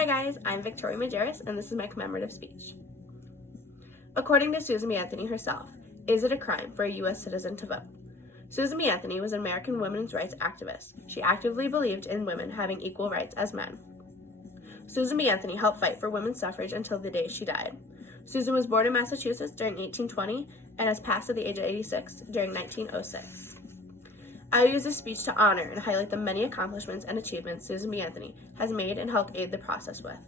Hi guys, I'm Victoria Majerus, and this is my commemorative speech. According to Susan B. Anthony herself, is it a crime for a U.S. citizen to vote? Susan B. Anthony was an American women's rights activist. She actively believed in women having equal rights as men. Susan B. Anthony helped fight for women's suffrage until the day she died. Susan was born in Massachusetts during 1820 and has passed at the age of 86 during 1906. I will use this speech to honor and highlight the many accomplishments and achievements Susan B. Anthony has made and helped aid the process with.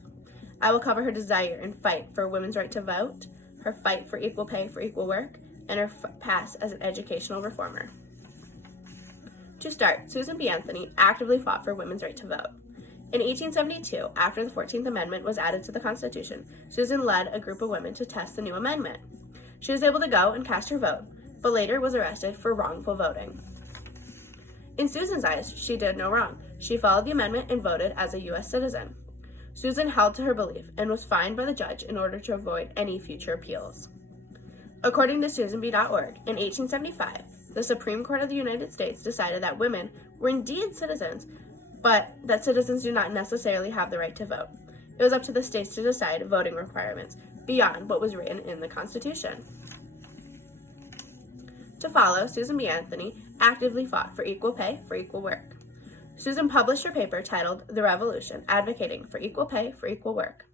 I will cover her desire and fight for women's right to vote, her fight for equal pay for equal work, and her past as an educational reformer. To start, Susan B. Anthony actively fought for women's right to vote. In 1872, after the 14th Amendment was added to the Constitution, Susan led a group of women to test the new amendment. She was able to go and cast her vote, but later was arrested for wrongful voting. In Susan's eyes, she did no wrong. She followed the amendment and voted as a U.S. citizen. Susan held to her belief and was fined by the judge in order to avoid any future appeals. According to SusanB.org, in 1875, the Supreme Court of the United States decided that women were indeed citizens, but that citizens do not necessarily have the right to vote. It was up to the states to decide voting requirements beyond what was written in the Constitution. To follow, Susan B. Anthony actively fought for equal pay for equal work. Susan published her paper titled The Revolution, advocating for equal pay for equal work.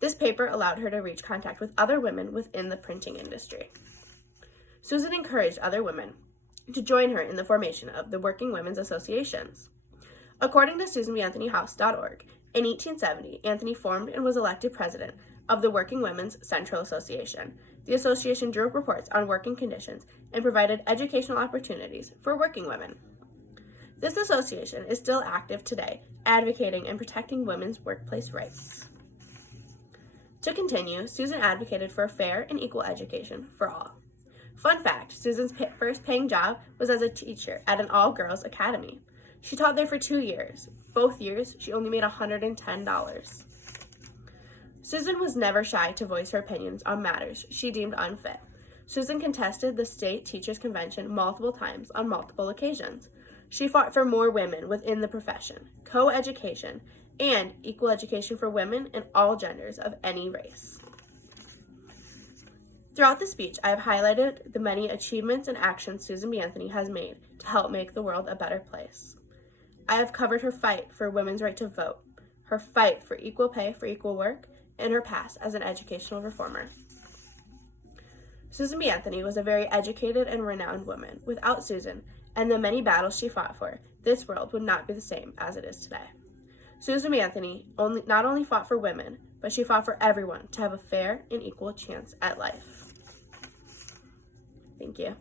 This paper allowed her to reach contact with other women within the printing industry. Susan encouraged other women to join her in the formation of the Working Women's Associations. According to SusanBAnthonyHouse.org, in 1870, Anthony formed and was elected president of the Working Women's Central Association. The association drew up reports on working conditions and provided educational opportunities for working women. This association is still active today, advocating and protecting women's workplace rights. To continue, Susan advocated for a fair and equal education for all. Fun fact, Susan's first paying job was as a teacher at an all-girls academy. She taught there for 2 years. Both years, she only made $110. Susan was never shy to voice her opinions on matters she deemed unfit. Susan contested the state teachers' convention multiple times on multiple occasions. She fought for more women within the profession, co-education, and equal education for women and all genders of any race. Throughout the speech, I have highlighted the many achievements and actions Susan B. Anthony has made to help make the world a better place. I have covered her fight for women's right to vote, her fight for equal pay for equal work, and her past as an educational reformer. Susan B. Anthony was a very educated and renowned woman. Without Susan and the many battles she fought for, this world would not be the same as it is today. Susan B. Anthony not only fought for women, but she fought for everyone to have a fair and equal chance at life. Thank you.